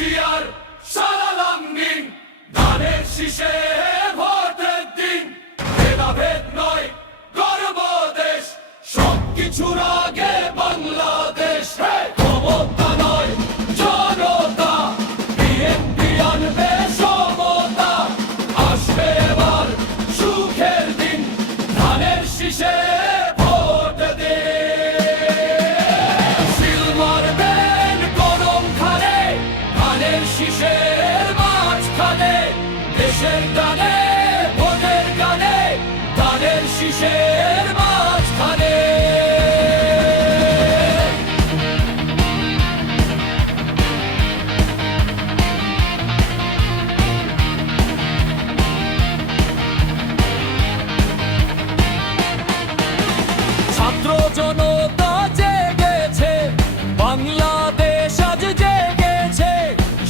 জিয়ার সারা লাঙ্গিন ধানের শীষে ভোটের দিন ভেদাভেদ নয় গর্ব দেশ সবকিছুর আগে বাংলাদেশ ক্ষমতা নয় জনতা বিএনপি আনবে সমতা আসবে এবার সুখের দিন ধানের শীষে ভোট দে সিল মারবেন গরম খানে ধানের শীষের মাঝখানে দেশের গানে ভোটের গানে ধানের শীষের মাঝখানে ছাত্র জনতা জেগেছে বাংলাদেশ আজ জেগেছে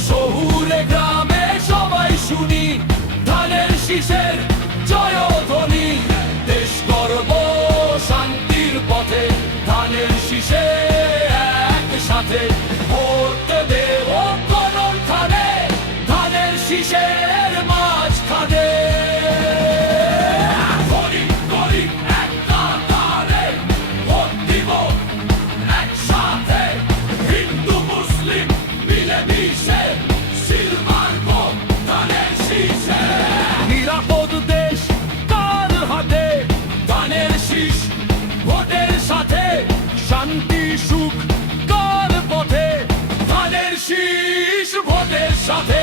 শহুরে গ্রামে সবাই শুনি ধানের শীষের জয়ধ্বনি দেশ গর্ব শান্তির পথে ধানের শীষে একসাথে ভোট দেব গরম খানে ধানের শীষের মাঝখানে নিরাপদ দেশ কার হাতে ধানের শীষ ভোটের সাথে শান্তি সুখ কার পথে ধানের শীষ ভোটের সাথে